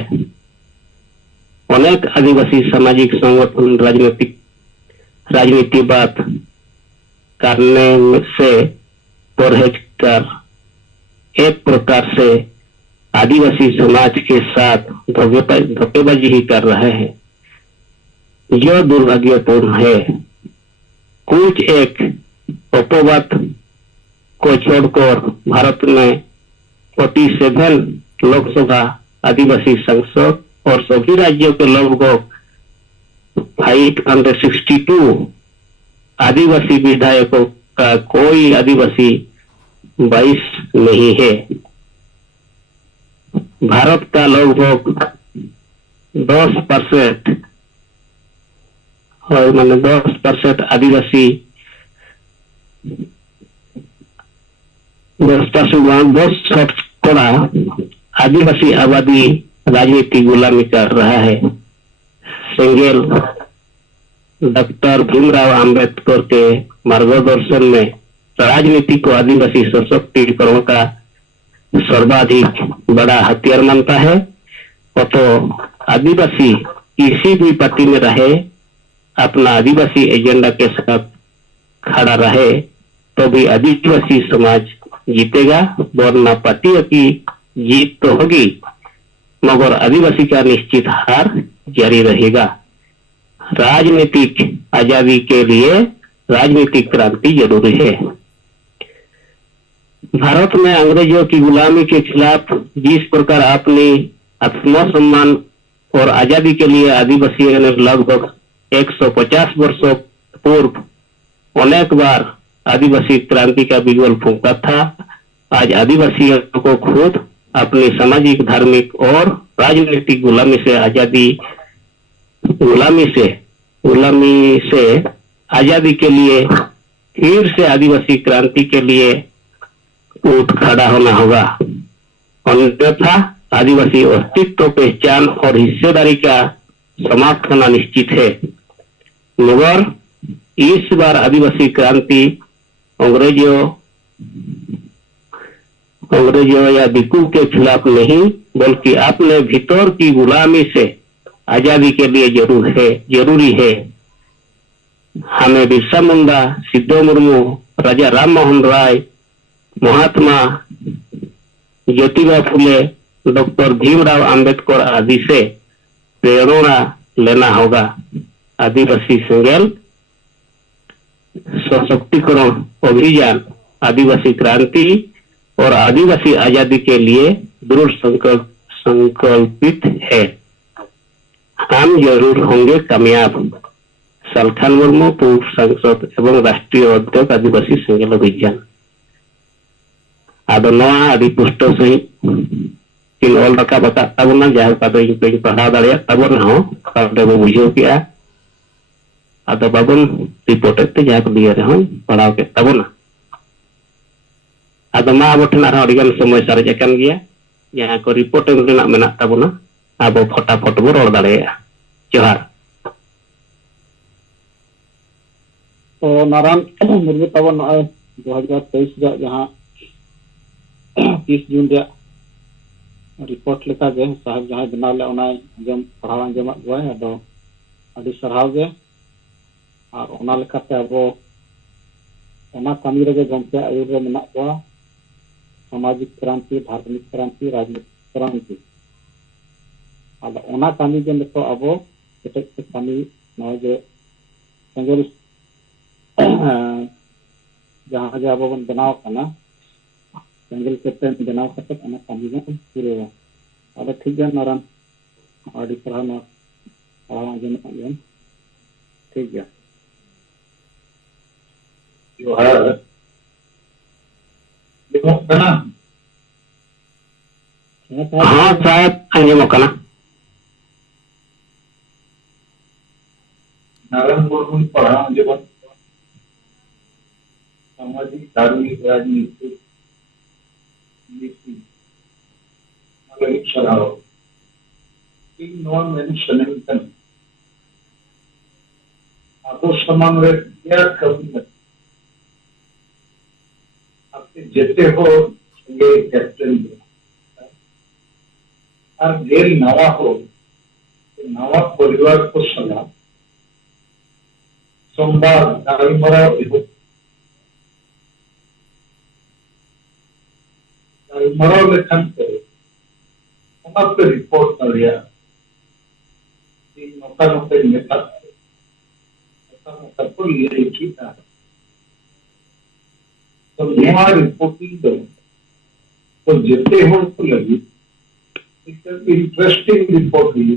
अनेक आदिवासी सामाजिक संगठन राजनीति बात करने से परहेज कर एक प्रकार से आदिवासी समाज के साथ धोखेबाजी ही कर रहे हैं, जो दुर्भाग्यपूर्ण है। कुछ एक अपवाद को छोड़कर भारत में 47 लोकसभा आदिवासी संसद और सभी राज्यों के लगभग 562 आदिवासी विधायकों का कोई आदिवासी 22 नहीं है। भारत का लगभग 10% और माने 10% आदिवासी 10% आदिवासी आबादी राजनीति गुलामी कर रहा है। सेंगेल डॉक्टर भीमराव अंबेडकर के मार्गदर्शन में राजनीति को आदिवासी सशक्तिकरण का सर्वाधिक बड़ा हथियार मानता है। तो आदिवासी किसी भी पार्टी में रहे, अपना आदिवासी एजेंडा के साथ खड़ा रहे तो भी आदिवासी समाज जीतेगा, वरना पार्टियों की जीत तो होगी मगर आदिवासी का निश्चित हार जारी रहेगा। राजनीतिक आजादी के लिए राजनीतिक क्रांति जरूरी है। भारत में अंग्रेजों की गुलामी के खिलाफ जिस प्रकार अपनी आत्मसम्मान और आजादी के लिए आदिवासियों ने लगभग 150 वर्षों पूर्व अनेक बार आदिवासी क्रांति का बिगुल फूंका था, आज आदिवासियों को खुद अपनी सामाजिक, धार्मिक और राजनीतिक गुलामी से आजादी के लिए फिर से आदिवासी क्रांति के लिए उठ खड़ा होना होगा। अन्यथा आदिवासी अस्तित्व, पहचान और हिस्सेदारी का समाप्त होना निश्चित है। मगर इस बार आदिवासी क्रांति अंग्रेजों या बिकू के खिलाफ नहीं, बल्कि अपने भीतर की गुलामी से आजादी के लिए जरूरी है। हमें बिरसा मुंडा, सिद्धो मुर्मू, राजा राम मोहन राय, महात्मा ज्योतिबा फुले, डॉक्टर भीमराव अंबेडकर आदि से प्रेरणा लेना होगा। आदिवासी सेंगेल सशक्तिकरण अभियान आदिवासी क्रांति और आदिवासी आजादी के लिए दृढ़ संकल्पित है। हम जरूर होंगे कामयाब। सालखान मुर्मू, पूर्व सांसद एवं राष्ट्रीय अध्यक्ष आदिवासी सेंगेल अभियान। आदो नवा आदि पुष्टो सही किन ऑल रखा बता तब ना जहाँ का तो इन पढ़ा दाड़िया तब ना हो काटे वो बुझो किया आदो बाबन रिपोर्ट ते जहाँ को दिया रहे पढ़ाओ के तब ना आदो मा अब ठना रहा डिगन समय सारे जकन गया यहाँ को रिपोर्ट में ना तब ना अब फटाफट वो रोड दाड़िया जोहार। तो नारायण मुर्मू तब 2023 जहाँ 30 जून रिपोर्ट लेका गे साहब जहाँ बना ले अंजम पढ़ाव अंजम गए अदो अभी सराव गे और ओना लेकाते अबो ओना कमी रे गमके आयुर रे मेना को सामाजिक क्रांति, धार्मिक क्रांति, राजनीतिक क्रांति आदो ओना कमी जे नितो अबो केटेक के कमी नय जे सेंगेल जहाँ जे अबो बन बनाव कना सेंगेल के बनाव करते ओना कमी बन पूरा अब ठीक गया नारायण आदि पढ़ाना पढ़ावा ठीक गया जोहार हाँ साहब अंजम कना नारायण मुर्मू पढ़ा जीवन सामाजिक, धार्मिक, राजनीतिक आपको समान क्या कभी आपके जेते हो ये कैप्टन और जेल नवा हो नवा परिवार को सलाह सोमवार गालमरा गालमरा लेखन पे पे रिपोर्ट करिया नौका नौका नेता नौका को ये लिखी था तो नया रिपोर्टिंग दो तो जितने हो तो लगी इंटरेस्टिंग रिपोर्ट हुई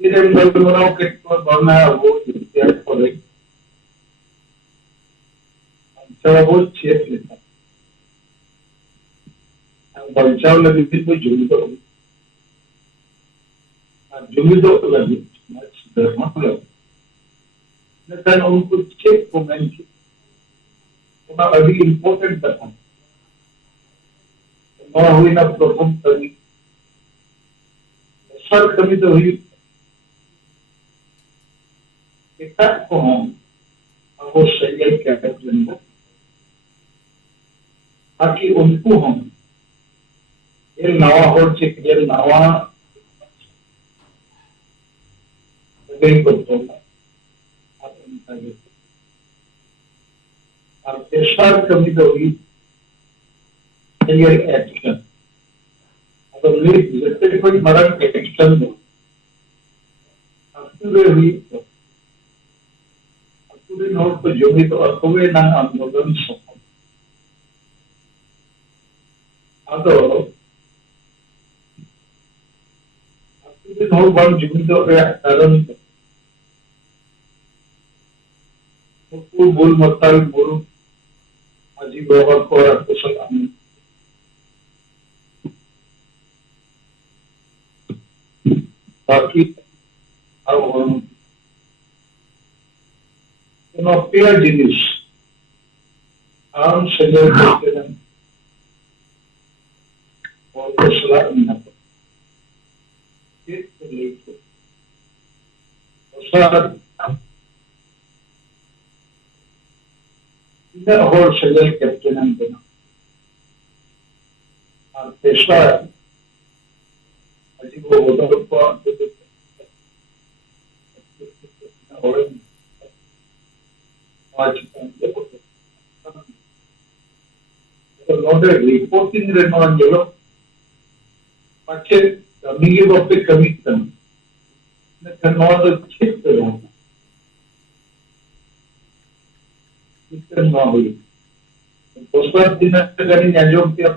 इधर गालमरा के तो बना वो जितने को ले अच्छा वो चेक लेता बचाव लगी थी कोई जुम्मी दो लगी लेकिन उनको चेक को मैंने अभी इम्पोर्टेंट कथा नवा हुई ना प्रथम कमी सर कमी तो हुई को हम वो सही कैप्टन को ताकि उनको हम ये नवा हो ये नवा नहीं करते और पेशा कमी तो हुई एक्शन अब जैसे कोई मरण एक्शन हो हुई नोट को जमी तो अथवे ना आंदोलन सफल ಅದು नोट बन जमी तो कारण बोल मताल बोल माजी बाबा को कुशल बाकी पेयर जिनिस आम सेलर करते हैं और कुशला और सेलर कैप्टन देना और पेशा अजीब होता रिपोर्टिंग रहना कमी के बाप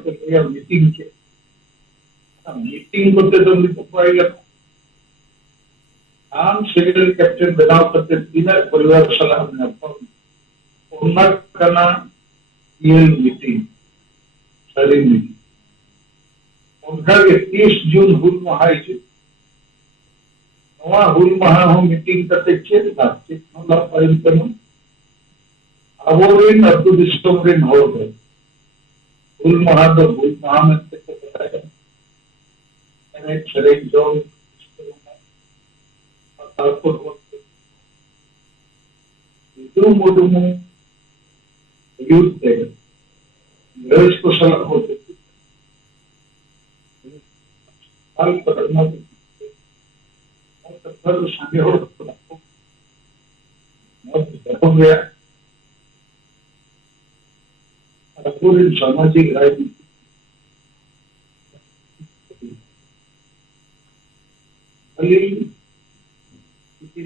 कमी हुई दिन मीटिंग मीटिंग करते तो आम सेक्रेटरी कैप्टन बनाव करते तीन परिवार सलाह मीटिंग सारी मीटिंग उनका 30 जून हुल महा हुल महा हो मीटिंग करते चेत अवोरेन अब्दु दिस्टोमरेन हो गए हुल महा तो हुल महा में मैंने चले जो मुडुमु यूथ गर्ल्स को सलाह होते पूरी सामाजिक राजनीति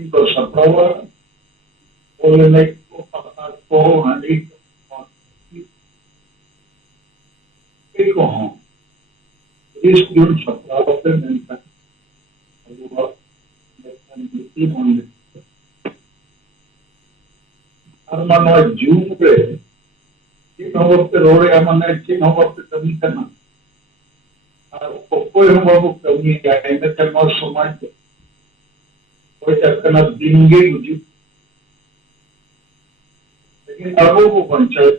को सफावा बोलने को हानि को हम इस जून सप्ताह पे मिलता है जून पे 3 नंबर पे रोड़े हमने 3 नंबर पे कमी करना कोई हम बाबू कमी है न करना समाज कोई करना दिंगे मुझे लेकिन अब वो पंचायत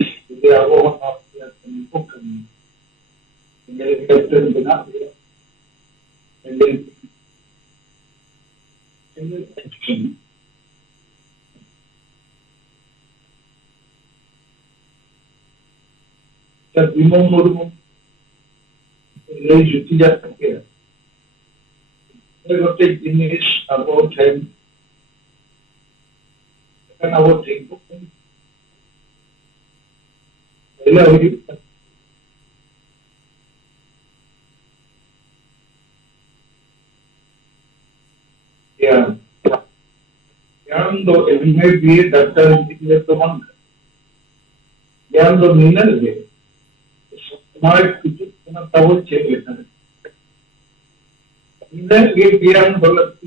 यदि अब वो को कमी मेरे कैप्टन बना दिया जब बीमो मुर्मू ले जुटी जा सके गोटे जिनिस अबाउट हिम लेकिन अब ठीक पहले हुई ज्ञान दो एमए बीए डॉक्टर इंजीनियर तो मन ज्ञान दो मीनर दे समाज कुछ ना तब चेक लेता है इधर ये ज्ञान गलत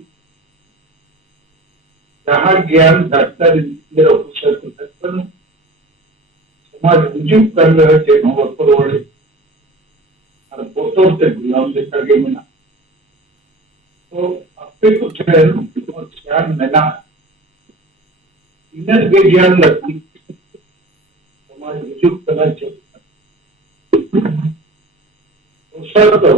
जहाँ ज्ञान डॉक्टर इंजीनियर ऑफिसर को सकते हैं समाज रुजू कर रहे थे नौकर पर वाले और पोतों से गुलाम देखा गया मिला तो आपके कुछ ज्ञान मेना इन्हें के ज्ञान लगती हमारे विजुक्त करना चाहिए तो सर तो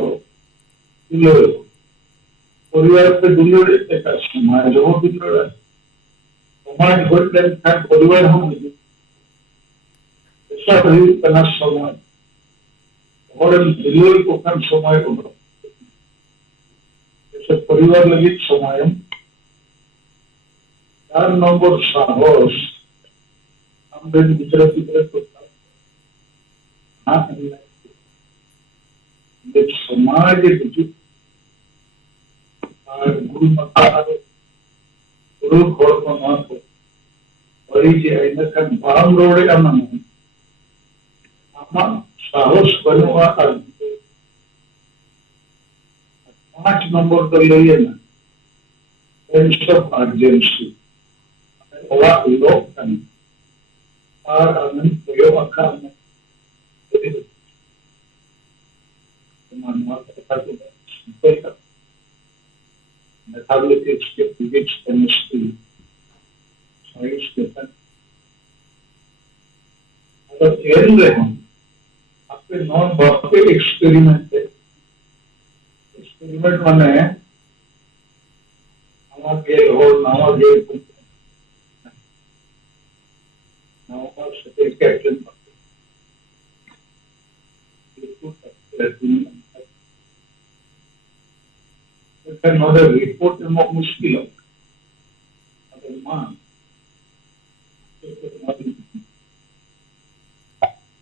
परिवार पे दुनिया एक समाज हो दुनिया समाज होते हैं परिवार हम ऐसा रही करना समाज और दुनिया को कम समय होगा जैसे परिवार लगी समय 4 नंबर साहस हम दिन दूसरे को हाँ समाज गुरु गुरु घोर को मात्र परिचय बाम रोड़े अमन साहस बनवा 5 नंबर तो ले ना सेंस ऑफ अर्जेंसी और लोग और आनंद प्रयोग का Methodologies के physics, chemistry, science के साथ अगर खेल रहे हम आपके नॉन बापे एक्सपेरिमेंट है एक्सपेरिमेंट माने हमारा गेल हो नावा गेल नावा से कैप्टन नोडल रिपोर्ट में मुश्किल हो अगर मान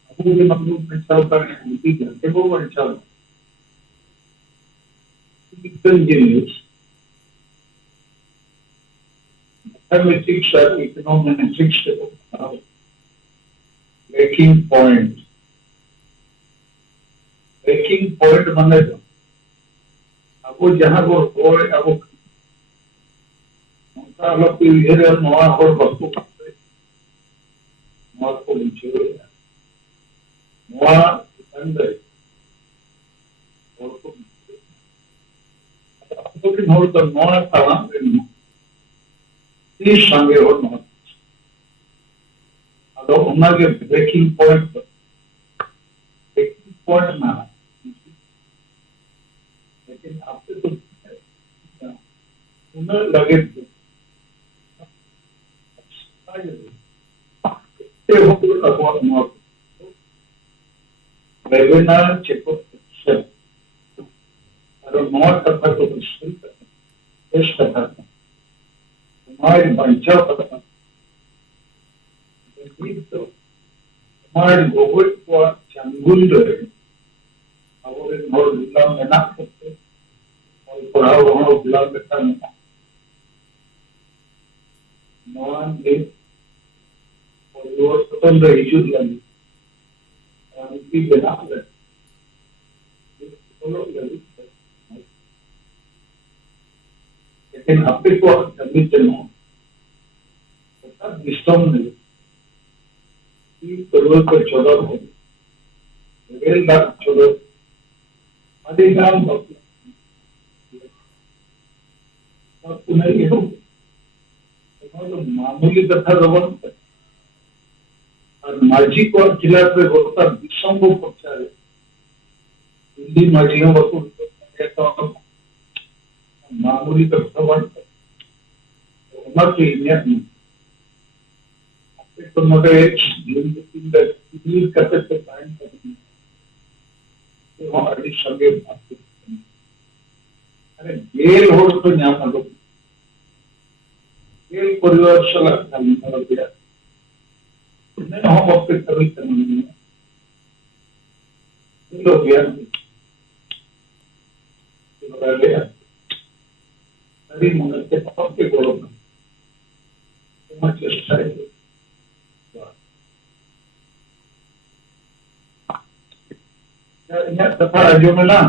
अबू के मतलब में चलता है उनकी घंटे को बड़ी चल इंजीनियर्स मैथमेटिक्स और इकोनॉमिक्स के ब्रेकिंग पॉइंट माने अब जहाँ को और अब उनका लोग इधर और नवा और वस्तु नवा को नीचे नवा अंदर और को अब तो नोट तो नवा था तीस संगे और नवा अब उनके ब्रेकिंग पॉइंट ना लेकिन आपके तो उन्हें लगे वेबिनार चेकअप और नॉट करता तो टेस्ट करता हमारी पंचा करता हमारी गोबर को चंगुल रहे और नोट जिला में ना करते पढ़ाओ वहाँ उपलब्ध करता नहीं नॉन डे और योर स्वतंत्र इश्यू लगी और उनकी बिना लेकिन अपने को जमीन चलना सिस्टम नहीं करोड़ पर 14 हो रेल लाख 14 अधिकांश मामूली कथा रवन और माझी को जिला पे होता विषम को पहुंचा हिंदी माझियों को मामूली कथा वन तो मोटे करते थे संगे अरे गेल हो तो यहाँ परिवार सलाह दिया हम अपने कभी करनी सभी मन के पाप के गोलों में चेष्टा है यहाँ तथा राज्यों में ना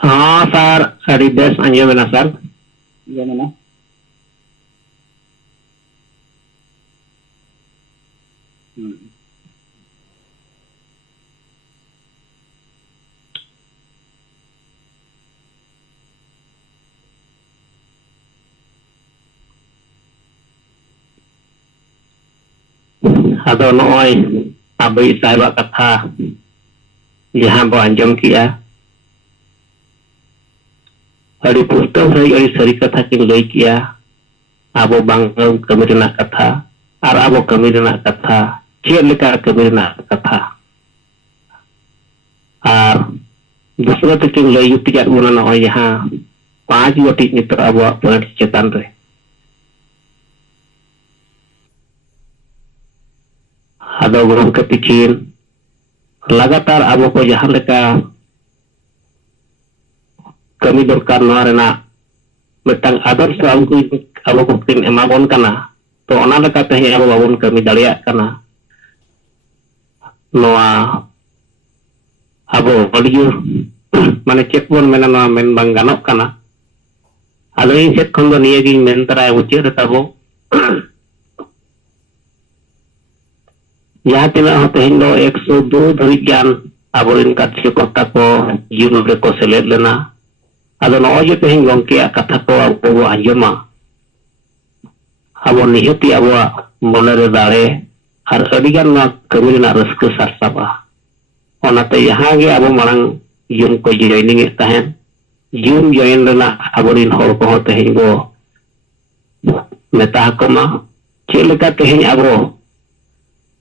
हाँ सर अड़ी बेस अंजमेना सर जमना Ado noy abai sahiba katha jahan bo anjom kiya. Adi pustaw sai adi sari katha kin lay kiya. Abo bang kami renak katha ar abo kami renak katha ched leka kami renak katha. Ar dusra te kin lay yutikat buna noy jahan 5 gotik nito abo politik chetan re. Ado gurung ketikin लगातार अब को जहां लेका कमी दरकार नवा रेना मिटang आदर्श अब को किन एमाबन kana तो ona leka te abo babon kami dalia kana noa abo audio mane cek bon mena noa men bang ganok kana ado in set khon do niye gi men tara uche retabo यहाँ तेना होते हैं लो 102 धरिक ज्ञान आबोरिन कार्यकर्ता को जीवन रे को सेलेद लेना आदो नॉय ते हैं गंके कथा को आबो आंजमा आबो निहति आबो मोने रे दारे हर अडिगान ना कमी ना रस्क सरसाबा ओनाते यहाँ गे आबो मांग यून को जॉइनिंग तहन यून जॉइन लेना आबोरिन होर को होते हैं गो मेता कोमा चेलका ते हैं आबो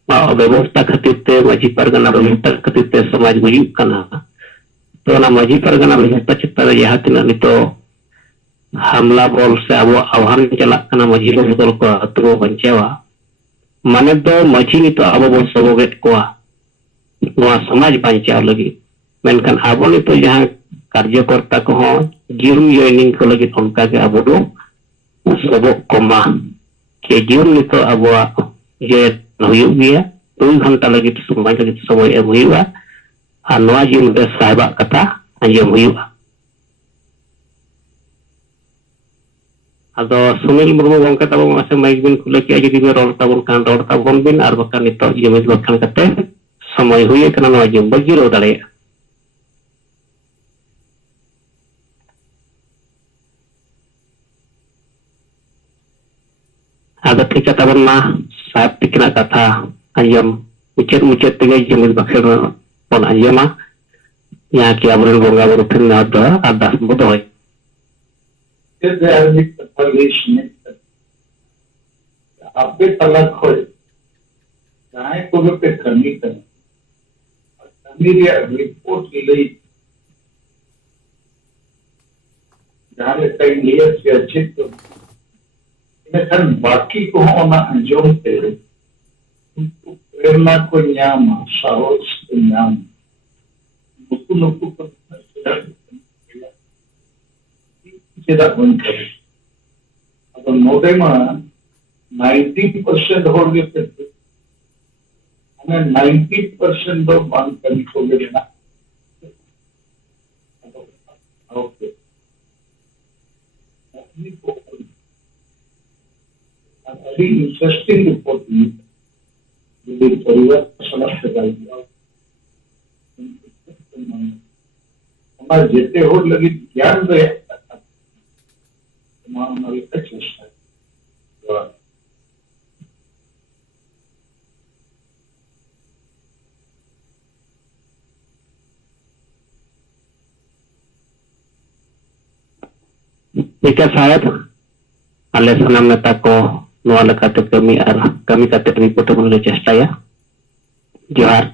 व्यवस्था खातिर माझी परगना व्यवस्था खातिर समाज गुजुक कना तो ना माझी परगना व्यवस्था चित्तर यहाँ तना नितो हमला बोल से अब आह्वान चला कना माझी लोग बदल को अतरो बंचेवा माने तो माझी नितो अब बोल सबोगेट को नवा समाज बंचाव लगी मेनकन अब नितो जहाँ कार्यकर्ता को हो जीवन जॉइनिंग को लगी उनका के अब दो सबो कोमा के जीवन नितो अब ये हुयुग गया 2 घंटा लगी समय लगी समय एम हुआ और नवा जीवन रे साहिबा कथा अंजम हुआ अदो सुनील मुर्मू गंका तब मासे माइक बिन खुले के जदी बे रोल ताबन कान रोड ताबन बिन आर बका नितो जमिज बखान कते समय हुए कना नवा जीवन बगिरो दाड़े आदो ठीक तबन मा साहब तिकना कथा अंजम मुचेत तेगे जमिज बखेर पन अंजमा यहाँ की आबरन बोंगा बुरु फिर ना तो अरदास बुदोय आपे तलाक होय चाहे को पे कमी रे रिपोर्ट ले जहां कई लेयर से अच्छे तो इनखान बाकी को होना अंजोम पे उनको प्रेरणा को न्याम साहस को न्याम नुकु को चेदा बन करे अब नोडे में 90% हो गए थे हमें 90% दो बांध कर को लेना okay very interesting report the परिवार समस्त कर दिया हमारे जेते हो लगी ज्ञान रहे हमारे चेष्टा ठीक है शायद अले सनम नेता को नवा लकाते कमी कते रिपोर्ट बोले चेष्टा या जोहार